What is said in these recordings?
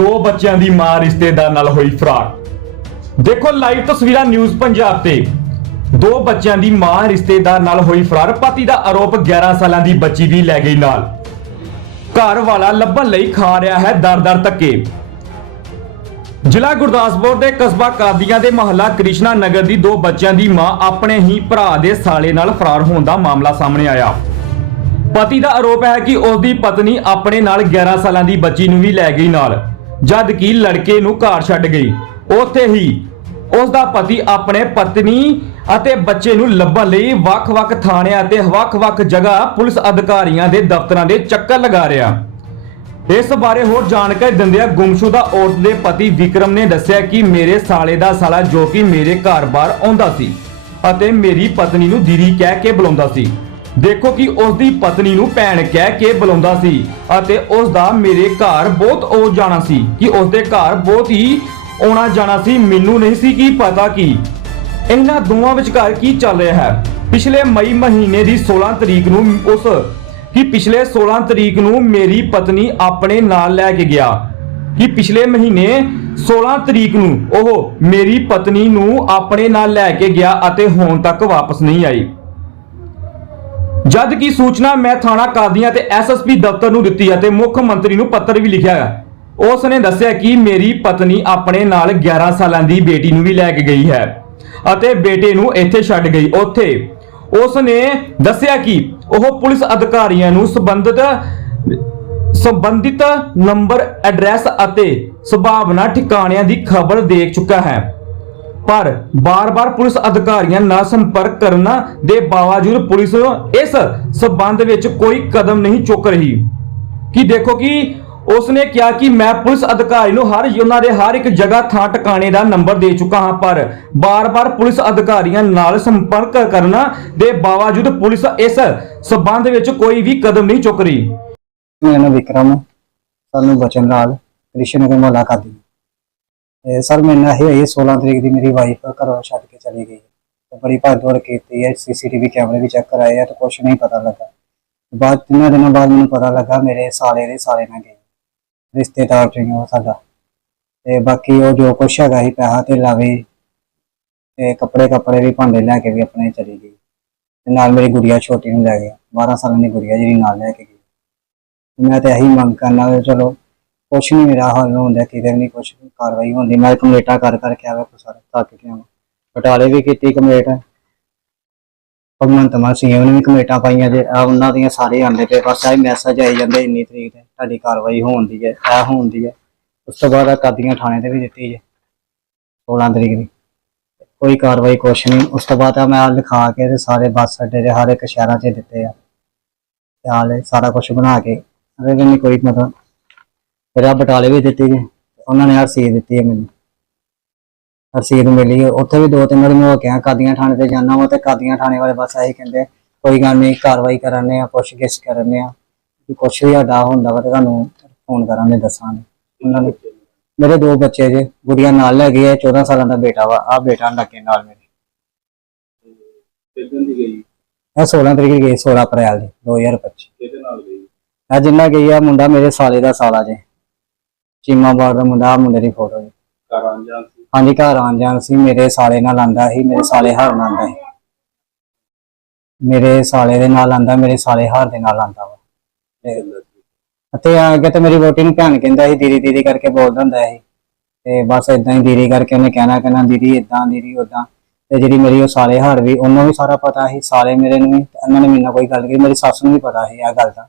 ਦੋ ਬੱਚਿਆਂ ਦੀ ਮਾਂ ਰਿਸ਼ਤੇਦਾਰ ਨਾਲ ਹੋਈ ਫਰਾਰ ਦੇਖੋ, ਲਾਈਵ ਤਸਵੀਰਾਂ ਨਿਊਜ਼ ਪੰਜਾਬ ਤੇ। ਦੋ ਬੱਚਿਆਂ ਦੀ ਮਾਂ ਰਿਸ਼ਤੇਦਾਰ ਨਾਲ ਹੋਈ ਫਰਾਰ ਪਤੀ ਦਾ ਆਰੋਪ 11 ਸਾਲਾਂ ਦੀ ਬੱਚੀ ਵੀ ਲੈ ਗਈ ਨਾਲ। ਘਰ ਵਾਲਾ ਲੱਭਣ ਲਈ ਖਾ ਰਿਹਾ ਹੈ ਦਰ-ਦਰ ਧੱਕੇ। ਜ਼ਿਲ੍ਹਾ ਗੁਰਦਾਸਪੁਰ ਦੇ ਕਸਬਾ ਕਾਦੀਆਂ ਦੇ ਮਹੱਲਾ ਕ੍ਰਿਸ਼ਨਾ ਨਗਰ ਦੀ ਦੋ ਬੱਚਿਆਂ ਦੀ ਮਾਂ ਆਪਣੇ ਹੀ ਭਰਾ ਦੇ ਸਾਲੇ ਨਾਲ ਫਰਾਰ ਹੋਣ ਦਾ ਮਾਮਲਾ ਸਾਹਮਣੇ ਆਇਆ। ਪਤੀ ਦਾ ਆਰੋਪ ਹੈ ਕਿ ਉਸ ਦੀ ਪਤਨੀ ਆਪਣੇ ਨਾਲ 11 ਸਾਲਾਂ ਦੀ ਬੱਚੀ ਨੂੰ ਵੀ ਲੈ ਗਈ ਨਾਲ। ਜਦ ਕਿ ਲੜਕੇ ਨੂੰ ਘਰ ਛੱਡ ਗਈ। ਉੱਥੇ ਹੀ ਉਸ ਦਾ ਪਤੀ ਆਪਣੇ ਪਤਨੀ ਅਤੇ ਬੱਚੇ ਨੂੰ ਲੱਭਣ ਲਈ ਵੱਖ-ਵੱਖ ਥਾਣਿਆਂ ਅਤੇ ਵੱਖ-ਵੱਖ ਜਗ੍ਹਾ ਪੁਲਿਸ ਅਧਿਕਾਰੀਆਂ ਦੇ ਦਫ਼ਤਰਾਂ ਦੇ ਚੱਕਰ ਲਗਾ ਰਿਹਾ। ਇਸ ਬਾਰੇ ਹੋਰ ਜਾਣਕਾਰੀ ਦਿੰਦਿਆਂ ਗੁੰਮਸ਼ੁਦਾ ਔਰਤ ਦੇ ਪਤੀ ਵਿਕਰਮ ਨੇ ਦੱਸਿਆ ਕਿ ਮੇਰੇ ਸਾਲੇ ਦਾ ਸਾਲਾ ਜੋ ਕਿ ਮੇਰੇ ਘਰ-ਬਾਰ ਆਉਂਦਾ ਸੀ ਅਤੇ ਮੇਰੀ ਪਤਨੀ ਨੂੰ ਦੀਦੀ ਕਹਿ ਕੇ ਬੁਲਾਉਂਦਾ ਸੀ। ਦੇਖੋ ਕਿ ਉਸ ਦੀ ਪਤਨੀ ਨੂੰ ਭੈਣ ਕਹਿ ਕੇ ਬੁਲਾਉਂਦਾ ਸੀ ਅਤੇ ਉਸ ਦਾ ਮੇਰੇ ਘਰ ਬਹੁਤ ਉਹ ਜਾਣਾ ਸੀ ਕਿ ਉਸ ਦੇ ਘਰ ਬਹੁਤ ਹੀ ਆਉਣਾ ਜਾਣਾ ਸੀ, ਮੈਨੂੰ ਨਹੀਂ ਸੀ ਕੀ ਪਤਾ ਕਿ। ਇਹਨਾਂ ਦੋਵਾਂ ਵਿਚਕਾਰ ਕੀ ਚੱਲ ਰਿਹਾ ਹੈ? ਪਿਛਲੇ ਮਈ ਮਹੀਨੇ ਦੀ 16 ਤਰੀਕ ਨੂੰ ਉਸ ਕਿ ਪਿਛਲੇ 16 ਤਰੀਕ ਨੂੰ ਮੇਰੀ ਪਤਨੀ ਆਪਣੇ ਨਾਲ ਲੈ ਕੇ ਗਿਆ। ਕਿ ਪਿਛਲੇ ਮਹੀਨੇ 16 ਤਰੀਕ ਨੂੰ ਉਹ ਮੇਰੀ ਪਤਨੀ ਨੂੰ ਆਪਣੇ ਨਾਲ ਲੈ ਕੇ ਗਿਆ ਅਤੇ ਹੁਣ ਤੱਕ ਵਾਪਸ ਨਹੀਂ ਆਈ। ਜਦ ਕਿ ਸੂਚਨਾ ਮੈਂ ਥਾਣਾ ਕਾਦੀਆਂ ਤੇ ਐਸਐਸਪੀ ਦਫ਼ਤਰ ਨੂੰ ਦਿੱਤੀ ਅਤੇ ਮੁੱਖ ਮੰਤਰੀ ਨੂੰ ਪੱਤਰ ਵੀ ਲਿਖਿਆ ਹੈ। ਉਸ ਨੇ ਦੱਸਿਆ ਕਿ ਮੇਰੀ ਪਤਨੀ ਆਪਣੇ ਨਾਲ 11 ਸਾਲਾਂ ਦੀ ਬੇਟੀ ਨੂੰ ਵੀ ਲੈ ਕੇ ਗਈ ਹੈ ਅਤੇ ਬੇਟੇ ਨੂੰ ਇੱਥੇ ਛੱਡ ਗਈ ਉੱਥੇ। ਉਸ ਨੇ ਦੱਸਿਆ ਕਿ ਉਹ ਪੁਲਿਸ ਅਧਿਕਾਰੀਆਂ ਨੂੰ ਸੰਬੰਧਿਤ ਸੰਬੰਧਿਤ ਨੰਬਰ, ਐਡਰੈਸ ਅਤੇ ਸੁਭਾਵਨਾ ਠਿਕਾਣਿਆਂ ਦੀ ਖਬਰ ਦੇ ਚੁੱਕਾ ਹੈ। ਪਰ ਬਾਰ-ਬਾਰ ਪੁਲਿਸ ਅਧਿਕਾਰੀਆਂ ਨਾਲ ਸੰਪਰਕ ਕਰਨ ਦੇ ਬਾਵਜੂਦ ਪੁਲਿਸ ਇਸ ਸਬੰਧ ਵਿੱਚ ਕੋਈ ਕਦਮ ਨਹੀਂ ਚੁੱਕ ਰਹੀ ਕਿ ਦੇਖੋ ਕਿ ਉਸਨੇ ਕਿਹਾ ਕਿ ਮੈਂ ਪੁਲਿਸ ਅਧਿਕਾਰੀ ਨੂੰ ਹਰ ਉਹਨਾਂ ਦੇ ਹਰ ਇੱਕ ਜਗ੍ਹਾ ਥਾਂ ਟਿਕਾਣੇ ਦਾ ਨੰਬਰ ਦੇ ਚੁੱਕਾ ਹਾਂ, ਪਰ ਬਾਰ-ਬਾਰ ਪੁਲਿਸ ਅਧਿਕਾਰੀਆਂ ਨਾਲ ਸੰਪਰਕ ਕਰਨਾ ਦੇ ਬਾਵਜੂਦ ਪੁਲਿਸ ਇਸ ਸਬੰਧ ਵਿੱਚ ਕੋਈ ਵੀ ਕਦਮ ਨਹੀਂ ਚੁੱਕ ਰਹੀ ਮੇਰਾ ਨਾਮ ਵਿਕਰਮ ਹੈ। ਸਾਨੂੰ ਬਚਨ ਲਾਲ, ਕ੍ਰਿਸ਼ਨ ਨਗਰ ਮਹੱਲਾ ਕਾਦੀ ਸਰ ਮੇਰੇ ਨਾਲ ਇਹ 16 ਤਰੀਕ ਦੀ ਮੇਰੀ ਵਾਈਫ ਘਰੋਂ ਛੱਡ ਕੇ ਚਲੀ ਗਈ। ਤੇ ਬੜੀ ਭੱਜ ਕੀਤੀ ਹੈ ਸੀਸੀਟੀਵੀ ਕੈਮਰੇ ਵੀ ਚੈੱਕ ਕਰਾਏ ਆ ਤੇ ਕੁਝ ਨਹੀਂ ਪਤਾ ਲੱਗਾ। ਬਾਅਦ ਤਿੰਨਾਂ ਦਿਨਾਂ ਬਾਅਦ ਮੈਨੂੰ ਪਤਾ ਲੱਗਾ, ਮੇਰੇ ਸਾਲੇ ਦੇ ਸਾਲੇ ਨਾਲ ਗਈ ਰਿਸ਼ਤੇਦਾਰ ਚੋਂ ਉਹ ਸਾਡਾ। ਤੇ ਬਾਕੀ ਉਹ ਜੋ ਕੁਛ ਹੈਗਾ ਸੀ, ਪੈਸਾ ਤੇ ਲਾਵੇ ਤੇ ਕੱਪੜੇ ਕੱਪੜੇ ਵੀ ਭਾਂਡੇ ਲੈ ਕੇ ਵੀ ਆਪਣੇ ਚਲੀ ਗਈ। ਤੇ ਨਾਲ ਮੇਰੀ ਗੁੜੀਆ ਛੋਟੀ ਨੂੰ ਲੈ ਗਿਆ 12 ਸਾਲਾਂ ਦੀ ਗੁੜੀਆ ਜਿਹੜੀ ਨਾਲ ਲੈ ਕੇ ਗਈ। ਮੈਂ ਤੇ ਇਹੀ ਮੰਗ ਕਰਨਾ ਚਲੋ ਕੁਛ ਨਹੀਂ ਮੇਰਾ ਹੱਲ ਹੁੰਦਾ ਕਿਤੇ ਵੀ ਨਹੀਂ ਕੁਛ ਵੀ ਕਾਰਵਾਈ ਹੁੰਦੀ ਮੈਂ ਕੰਪਲੇਟਾਂ ਕਰ ਕਰਕੇ ਆਵੇ ਕੋ ਸਾਰੇ ਥੱਕ ਗਿਆ ਵਾਂ ਬਟਾਲੇ ਵੀ ਕੀਤੀ ਕੰਪਲੇਟ। ਭਗਵੰਤ ਮਾਨ ਸਿੰਘ ਨੇ ਵੀ ਕੰਪਲੇਟਾਂ ਪਾਈਆਂ ਜੇ। ਆਹ ਉਹਨਾਂ ਦੀਆਂ ਸਾਰੇ ਆਉਂਦੇ ਪਏ, ਬਸ ਆਹੀ ਮੈਸੇਜ ਆਈ ਜਾਂਦੇ, ਇੰਨੀ ਤਰੀਕ ਤੇ ਤੁਹਾਡੀ ਕਾਰਵਾਈ ਹੋਣ ਦੀ ਹੈ ਇਹ ਹੋਣ ਦੀ ਹੈ। ਉਸ ਤੋਂ ਬਾਅਦ ਆ ਕਾਦੀਆਂ ਥਾਣੇ ਤੇ ਵੀ ਦਿੱਤੀ ਜੇ 16 ਤਰੀਕ ਦੀ। ਕੋਈ ਕਾਰਵਾਈ ਕੁਛ ਨਹੀਂ ਉਸ ਤੋਂ ਬਾਅਦ ਆ ਮੈਂ ਲਿਖਾ ਕੇ ਤੇ ਸਾਰੇ ਬੱਸ ਅੱਡੇ ਦੇ ਹਰ ਇੱਕ ਸ਼ਹਿਰਾਂ 'ਚ ਦਿੱਤੇ ਆ। ਤੇ ਸਾਰਾ ਕੁਝ ਬਣਾ ਕੇ ਅਰੇ ਨਹੀਂ ਕੋਈ ਮਤਲਬ ਫਿਰ ਆ ਬਟਾਲੇ ਵੀ ਦਿੱਤੀ ਗਏ ਉਹਨਾਂ ਨੇ ਰਸੀਦ ਦਿੱਤੀ ਹੈ ਮੈਨੂੰ। ਰਸੀਦ ਮਿਲੀ। ਉੱਥੇ ਵੀ ਦੋ ਤਿੰਨ ਵਾਰੀ ਮੈਂ ਹੋ ਕੇ ਆਇਆ ਕਾਦੀਆਂ ਥਾਣੇ ਤੇ ਜਾਣਾ ਵਾ ਤੇ ਕਾਦੀਆਂ ਥਾਣੇ ਵਾਲੇ ਬਸ ਇਹੀ ਕਹਿੰਦੇ ਕੋਈ ਗੱਲ ਨਹੀਂ ਕਾਰਵਾਈ ਕਰਾਂਗੇ ਆ ਪੁੱਛ ਗਿੱਛ ਕਰਨੇ ਆ ਕਿ ਕੁਛ ਵੀ ਸਾਡਾ ਹੁੰਦਾ ਵਾ ਤੇ ਤੁਹਾਨੂੰ ਫੋਨ ਕਰਾਂਗੇ ਦੱਸਾਂਗੇ। ਉਹਨਾਂ ਨੇ ਮੇਰੇ ਦੋ ਬੱਚੇ ਜੇ ਗੁੜੀਆ ਨਾਲ ਲੈ ਹੈ 14 ਸਾਲਾਂ ਦਾ ਬੇਟਾ ਵਾ ਆ ਬੇਟਾ ਲੱਗੇ ਨਾਲ ਮੇਰੇ। ਕਿੱਦਣ ਦੀ ਗਈ? ਇਹ 16 ਤਰੀਕ ਗਈ 16 ਅਪ੍ਰੈਲ ਦੀ 2025 ਕਿਹਦੇ ਨਾਲ ਗਈ? ਆ ਜਿੰਨਾ ਗਈ ਆ ਮੁੰਡਾ ਮੇਰੇ ਸਾਲੇ ਦਾ ਸਾਲਾ ਜੇ। ਚੀਮਾ ਬਾੜ ਦਾ ਮੁੰਡਾ ਆਹ ਮੁੰਡੇ ਦੀ ਫੋਟੋ ਜੀ। ਘਰ ਆਂਜਾਨ ਸੀ? ਹਾਂਜੀ ਘਰ ਆਉਣ ਜਾਣ ਸੀ। ਮੇਰੇ ਸਾਲੇ ਨਾਲ ਆਂਦਾ ਸੀ ਮੇਰੇ ਸਾਲੇ ਹਾਰ ਨਾਲ ਆਂਦਾ ਸੀ। ਮੇਰੇ ਸਾਲੇ ਦੇ ਨਾਲ ਆਂਦਾ ਮੇਰੇ ਸਾਲੇ ਹਾਰ ਦੇ ਨਾਲ ਆਂਦਾ ਵਾ। ਤੇ ਅਤੇ ਅੱਗੇ ਤੇ ਮੇਰੀ ਵੋਟੀ ਨੂੰ ਭੈਣ ਕਹਿੰਦਾ ਸੀ ਦੀਦੀ ਦੀਦੀ ਕਰਕੇ ਬੋਲਦਾ ਹੁੰਦਾ ਸੀ। ਤੇ ਬਸ ਇਦਾਂ ਹੀ ਦੀਦੀ ਕਰਕੇ ਉਹਨੇ ਕਹਿਣਾ ਕਹਿਣਾ ਦੀਦੀ ਇਦਾਂ ਦੀਦੀ ਉਦਾਂ ਤੇ ਜਿਹੜੀ ਮੇਰੀ ਉਹ ਸਾਲੇ ਹਾਰ ਵੀ ਉਹਨੂੰ ਵੀ ਸਾਰਾ ਪਤਾ ਸੀ। ਸਾਲੇ ਮੇਰੇ ਨੂੰ ਵੀ ਤੇ ਉਹਨਾਂ ਨੇ ਮੇਰੇ ਨਾਲ ਕੋਈ ਗੱਲ ਕੀਤੀ ਮੇਰੀ ਸੱਸ ਨੂੰ ਵੀ ਪਤਾ ਸੀ ਇਹ ਗੱਲ ਦਾ।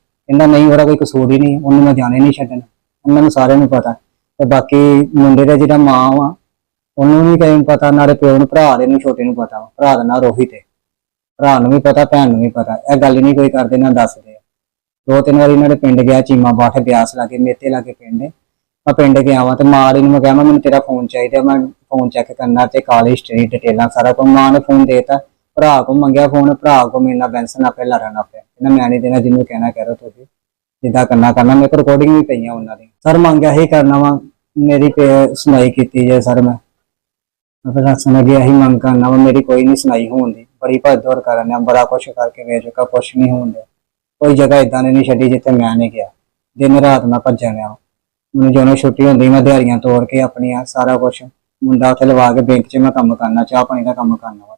ਕਹਿੰਦਾ ਨਹੀਂ, ਉਹਦਾ ਕੋਈ ਕਸੂਰ ਹੀ ਨਹੀਂ, ਉਹਨੂੰ ਮੈਂ ਜਾਣੇ ਨਹੀਂ ਛੱਡਣਾ। ਉਹਨਾਂ ਨੂੰ ਸਾਰਿਆਂ ਨੂੰ ਪਤਾ। ਤੇ ਬਾਕੀ ਮੁੰਡੇ ਦਾ ਜਿਹੜਾ ਮਾਂ ਵਾ, ਉਹਨੂੰ ਵੀ ਕਈ ਪਤਾ, ਨਾਲੇ ਪਿਓ ਨੂੰ, ਭਰਾ ਦੇ ਨੂੰ, ਛੋਟੇ ਨੂੰ ਪਤਾ ਭਰਾ ਦਾ ਨਾਂ ਰੋਹਿਤ ਹੈ ਭਰਾ ਨੂੰ ਵੀ ਪਤਾ, ਭੈਣ ਨੂੰ ਵੀ ਪਤਾ। ਇਹ ਗੱਲ ਨਹੀਂ ਕੋਈ ਕਰਦੇ, ਨਾ ਦੱਸਦੇ। ਦੋ ਤਿੰਨ ਵਾਰੀ ਇਹਨਾਂ ਦੇ ਪਿੰਡ ਗਿਆ, ਚੀਮਾ ਬਾਠ ਬਿਆਸ ਲਾ ਲਾਗੇ, ਮੇਤੇ ਕੇ ਪਿੰਡ। ਮੈਂ ਪਿੰਡ ਗਿਆ ਵਾਂ ਤੇ ਮਾਂ ਦੀ ਨੂੰ ਮੈਂ ਕਿਹਾ ਮੈਨੂੰ ਤੇਰਾ ਫੋਨ ਚਾਹੀਦਾ, ਮੈਂ ਫੋਨ ਚੈੱਕ ਕਰਨਾ ਤੇ ਕਾਲ ਹਿਸਟਰੀ ਡਿਟੇਲਾਂ ਸਾਰਾ ਕੁਝ ਮਾਂ ਨੇ ਫੋਨ ਦੇਤਾ। ਭਰਾ ਕੋ ਮੰਗਿਆ ਫੋਨ ਭਰਾ ਕੋ ਮੇਰੇ ਬੈਂਸਨ ਆਪੇ ਲੜਨ ਆਪੇ ਇਹਨਾਂ ਮੈਂ ਨਹੀਂ ਦੇਣਾ ਜਿਹਨੂੰ ਕਹਿਣਾ ਕਰੋ ਤੁਸੀਂ। ਜਿੱਦਾਂ ਕਰਨਾ ਕਰਨਾ, ਮੇਰੇ ਕੋਲ ਰਿਕਾਰਡਿੰਗ ਵੀ ਪਈਆਂ ਉਹਨਾਂ ਦੀ ਸਰ ਮੰਗਿਆ ਹੀ ਕਰਨਾ ਵਾ, ਮੇਰੀ ਸੁਣਾਈ ਕੀਤੀ ਜੇ ਸਰ ਮੈਂ। ਮੈਂ ਪ੍ਰਸ਼ਾਸਨ ਅੱਗੇ ਇਹੀ ਮੰਗ ਕਰਨਾ ਵਾ, ਮੇਰੀ ਕੋਈ ਨਹੀਂ ਸੁਣਾਈ ਹੋਣ ਦੀ। ਬੜੀ ਭੱਜ ਕਰਨ ਆ ਬੜਾ ਕੁਛ ਕਰਕੇ ਵੇਚ ਚੁੱਕਾ, ਕੁਛ ਨਹੀਂ ਹੋਣ ਡਿਆ। ਕੋਈ ਜਗ੍ਹਾ ਇਦਾਂ ਦੀ ਨਹੀਂ ਛੱਡੀ ਜਿੱਥੇ ਮੈਂ ਨਹੀਂ ਗਿਆ। ਦਿਨ ਰਾਤ ਮੈਂ ਭੱਜਿਆ ਰਿਹਾ ਮੈਨੂੰ ਜਦੋਂ ਛੁੱਟੀ ਹੁੰਦੀ, ਮੈਂ ਦਿਹਾੜੀਆਂ ਤੋੜ ਕੇ ਆਪਣੀਆਂ ਸਾਰਾ ਕੁਛ ਮੁੰਡਾ ਉੱਥੇ ਲਵਾ ਕੇ ਬੈਂਕ 'ਚ ਮੈਂ ਕੰਮ ਕਰਨਾ ਚਾਹ ਪਾਣੀ ਦਾ ਕੰਮ ਕਰਨਾ ਵਾ।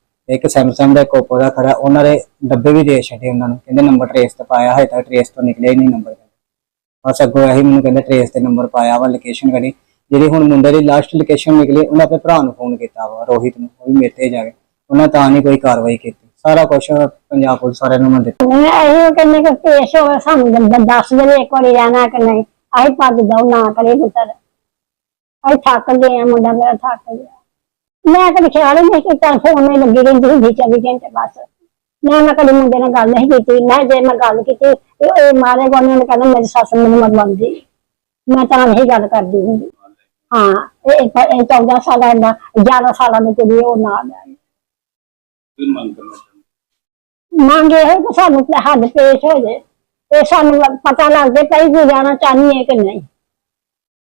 ਇੱਕ Samsung ਦਾ ਇੱਕ Oppo ਦਾ ਖੜਾ, ਉਹਨਾਂ ਦੇ ਡੱਬੇ ਵੀ ਦੇ ਛੱਡੇ ਉਹਨਾਂ ਨੂੰ, ਕਹਿੰਦੇ ਨੰਬਰ ਟ੍ਰੇਸ ਤੇ ਪਾਇਆ ਹੈ ਤਾਂ ਟ੍ਰੇਸ ਤੋਂ ਨਿਕਲਿਆ ਹੀ ਨਹੀਂ ਨੰਬਰ ਬਸ ਅੱਗੋਂ ਇਹੀ ਮੈਨੂੰ ਕਹਿੰਦੇ ਟ੍ਰੇਸ ਤੇ ਨੰਬਰ ਪਾਇਆ ਵਾ ਲੋਕੇਸ਼ਨ ਕਰੀ ਜਿਹੜੀ ਹੁਣ ਮੁੰਡੇ ਦੀ ਲਾਸਟ ਲੋਕੇਸ਼ਨ ਨਿਕਲੀ, ਉਹਨੇ ਆਪਣੇ ਭਰਾ ਨੂੰ ਫੋਨ ਕੀਤਾ ਵਾ, ਰੋਹਿਤ ਨੂੰ, ਉਹ ਵੀ ਮੇਰੇ ਤੇ ਜਾ ਕੇ ਉਹਨਾਂ ਤਾਂ ਨਹੀਂ ਕੋਈ ਕਾਰਵਾਈ ਕੀਤੀ। ਸਾਰਾ ਕੁਝ ਪੰਜਾਬ ਪੁਲਿਸ ਵਾਲਿਆਂ ਨੂੰ ਮੈਂ ਦਿੱਤਾ। ਨਹੀਂ ਇਹ ਕਹਿੰਦੇ ਕਿ ਪੇਸ਼ ਹੋਵੇ, ਸਾਨੂੰ ਦੱਸ ਦੇਵੇ ਇੱਕ ਵਾਰੀ ਰਹਿਣਾ ਕਿ ਨਹੀਂ। ਅਸੀਂ ਭੱਜ ਜਾਓ ਨਾ ਕਰੇ ਪੁੱਤਰ ਅਸੀਂ ਥੱਕ ਗਏ ਆ, ਮੁੰਡਾ ਮੇਰਾ ਥੱਕ ਗਿਆ। ਮੈਂ ਕਦੇ ਖਿਆਲ ਹੀ ਨਹੀਂ ਕੀਤਾ ਫੋਨ ਨਹੀਂ ਲੱਗੀ ਰਹਿੰਦੀ ਹੁੰਦੀ 24 ਘੰਟੇ ਬਸ। ਮੈਂ ਨਾ ਕਦੇ ਮੁੰਡੇ ਨਾਲ ਗੱਲ ਨਹੀਂ ਕੀਤੀ। ਮੈਂ ਜੇ ਮੈਂ ਗੱਲ ਕੀਤੀ ਤੇ ਇਹ ਮਾਰੇ ਗੋਨੇ ਨੇ ਕਹਿੰਦਾ ਮੇਰੀ ਸੱਸ ਮੈਨੂੰ ਮਰਵਾਉਂਦੀ ਮੈਂ ਤਾਂ ਨਹੀਂ ਗੱਲ ਕਰਦੀ ਹੁੰਦੀ। ਹਾਂ ਇਹ ਇਹ ਇਹ 14 ਸਾਲਾਂ ਦਾ 11 ਸਾਲਾਂ ਦੀ ਕੁੜੀ ਉਹ ਨਾਲ ਮੰਗ ਹੈ ਕਿ ਸਾਨੂੰ ਹੱਦ ਪੇਸ਼ ਹੋ ਜੇ ਤੇ ਸਾਨੂੰ ਪਤਾ ਲੱਗ ਜੇ ਕਈ ਗੁਜ਼ਾਰਨਾ ਚਾਹਨੀ ਹੈ ਕਿ ਨਹੀਂ।